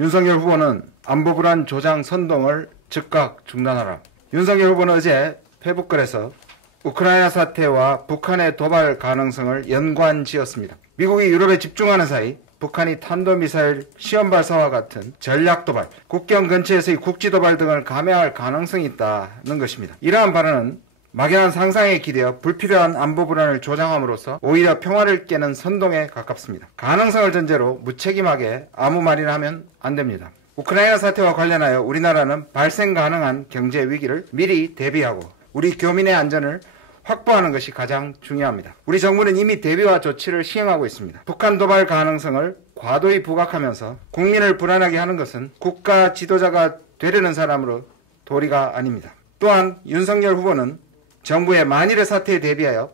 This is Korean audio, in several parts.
윤석열 후보는 안보불안 조장 선동을 즉각 중단하라. 윤석열 후보는 어제 페북글에서 우크라이나 사태와 북한의 도발 가능성을 연관지었습니다. 미국이 유럽에 집중하는 사이 북한이 탄도미사일 시험 발사와 같은 전략 도발, 국경 근처에서의 국지 도발 등을 감행할 가능성이 있다는 것입니다. 이러한 발언은 막연한 상상에 기대어 불필요한 안보 불안을 조장함으로써 오히려 평화를 깨는 선동에 가깝습니다. 가능성을 전제로 무책임하게 아무 말이나 하면 안 됩니다. 우크라이나 사태와 관련하여 우리나라는 발생 가능한 경제 위기를 미리 대비하고 우리 교민의 안전을 확보하는 것이 가장 중요합니다. 우리 정부는 이미 대비와 조치를 시행하고 있습니다. 북한 도발 가능성을 과도히 부각하면서 국민을 불안하게 하는 것은 국가 지도자가 되려는 사람으로 도리가 아닙니다. 또한 윤석열 후보는 정부의 만일의 사태에 대비하여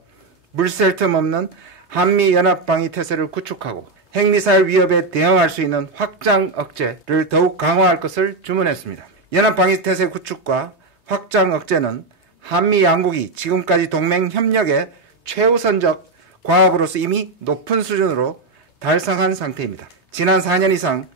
물샐 틈 없는 한미연합방위태세를 구축하고 핵미사일 위협에 대응할 수 있는 확장 억제를 더욱 강화할 것을 주문했습니다. 연합방위태세 구축과 확장 억제는 한미 양국이 지금까지 동맹 협력의 최우선적 과업으로서 이미 높은 수준으로 달성한 상태입니다. 지난 4년 이상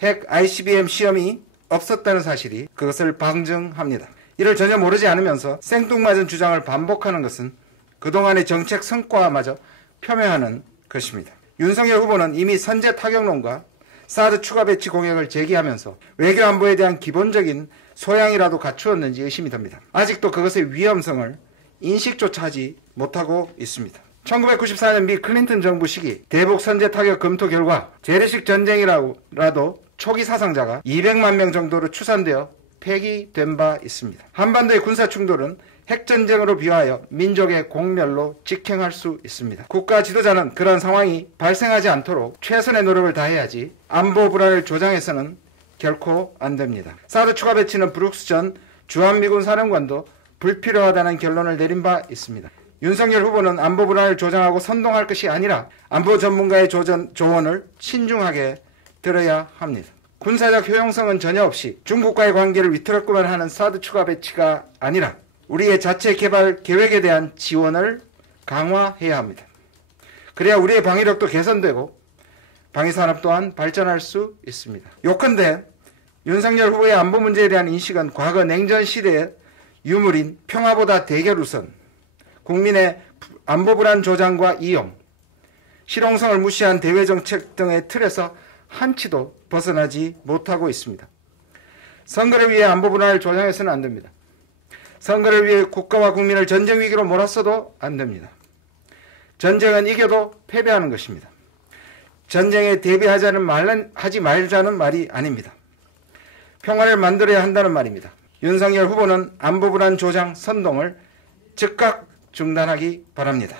핵 ICBM 시험이 없었다는 사실이 그것을 방증합니다. 이를 전혀 모르지 않으면서 생뚱맞은 주장을 반복하는 것은 그동안의 정책 성과마저 폄훼하는 것입니다. 윤석열 후보는 이미 선제 타격론과 사드 추가 배치 공약을 제기하면서 외교 안보에 대한 기본적인 소양이라도 갖추었는지 의심이 듭니다. 아직도 그것의 위험성을 인식조차 하지 못하고 있습니다. 1994년 미 클린턴 정부 시기 대북 선제 타격 검토 결과 재래식 전쟁이라도 초기 사상자가 200만 명 정도로 추산되어 폐기된 바 있습니다. 한반도의 군사 충돌은 핵전쟁으로 비화하여 민족의 공멸로 직행할 수 있습니다. 국가 지도자는 그런 상황이 발생하지 않도록 최선의 노력을 다해야지 안보 불안을 조장해서는 결코 안 됩니다. 사드 추가 배치는 브룩스 전 주한미군 사령관도 불필요하다는 결론을 내린 바 있습니다. 윤석열 후보는 안보 불안을 조장하고 선동할 것이 아니라 안보 전문가의 조언을 신중하게 들어야 합니다. 군사적 효용성은 전혀 없이 중국과의 관계를 위태롭고만 하는 사드 추가 배치가 아니라 우리의 자체 개발 계획에 대한 지원을 강화해야 합니다. 그래야 우리의 방위력도 개선되고 방위산업 또한 발전할 수 있습니다. 요컨대 윤석열 후보의 안보 문제에 대한 인식은 과거 냉전 시대의 유물인 평화보다 대결 우선, 국민의 안보 불안 조장과 이용, 실용성을 무시한 대외정책 등의 틀에서 한치도 벗어나지 못하고 있습니다. 선거를 위해 안보 불안을 조장해서는 안 됩니다. 선거를 위해 국가와 국민을 전쟁 위기로 몰았어도 안 됩니다. 전쟁은 이겨도 패배하는 것입니다. 전쟁에 하지 말자는 말이 아닙니다. 평화를 만들어야 한다는 말입니다. 윤석열 후보는 안보 불안 조장 선동을 즉각 중단하기 바랍니다.